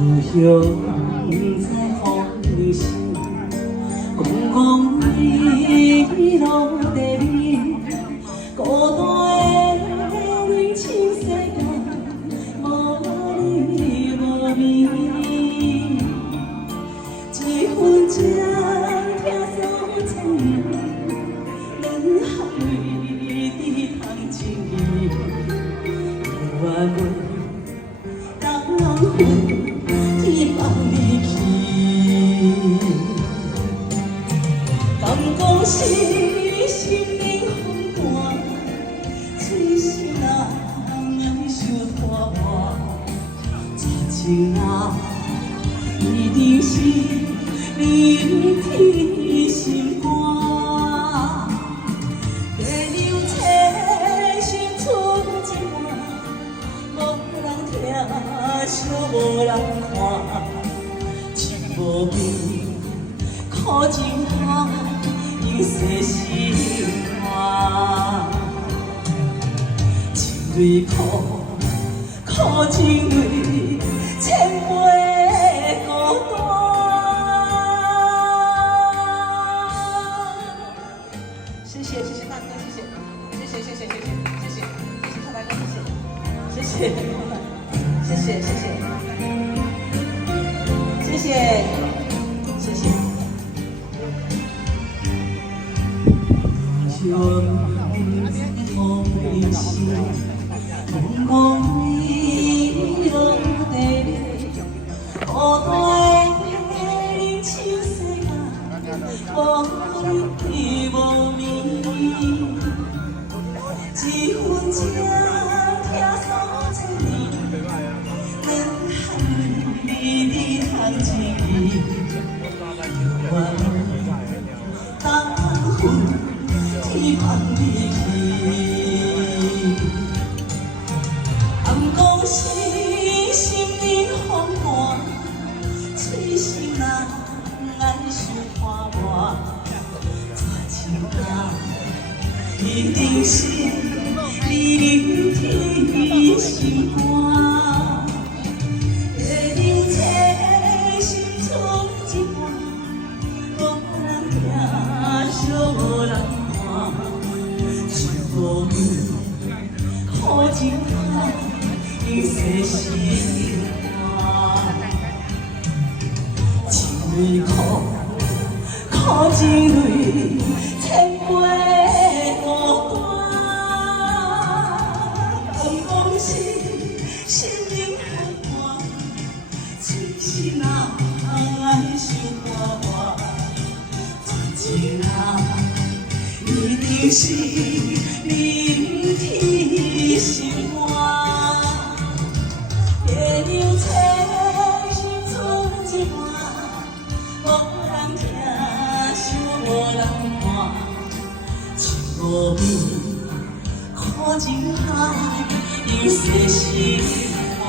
乡在风声，公公你落地里，孤单的年轻世界，无你无味，一分情听诉千年，两行泪滴通情意，我问人分。 天放你去，敢讲是心灵风寒，嘴是人受拖磨，真情啊，一定是你天心肝。地流切心出一半，无人听，笑无人看。 无边苦情海，已世心肝。情泪苦，苦情泪，千杯孤单。谢谢大哥，谢谢大大哥，谢谢。 乡风里是公公你落地里，孤单的年轻世界，无你无味，一分情听诉千年，两行泪滴通情意，当分。 天放你去，暗讲是心灵风寒，嘴心人爱受拖磨，真情啊，一定是你天心肝。地流切心出一半，无人听，笑无人。 无边苦情海，已世心肝。情泪苦，苦情泪，千杯孤单。敢讲是心灵风寒，嘴是人爱受拖磨，真情啊，一定是。 明天心肝，地流切心出一半，无人听，笑无人看，情无边，苦情海，已世心肝。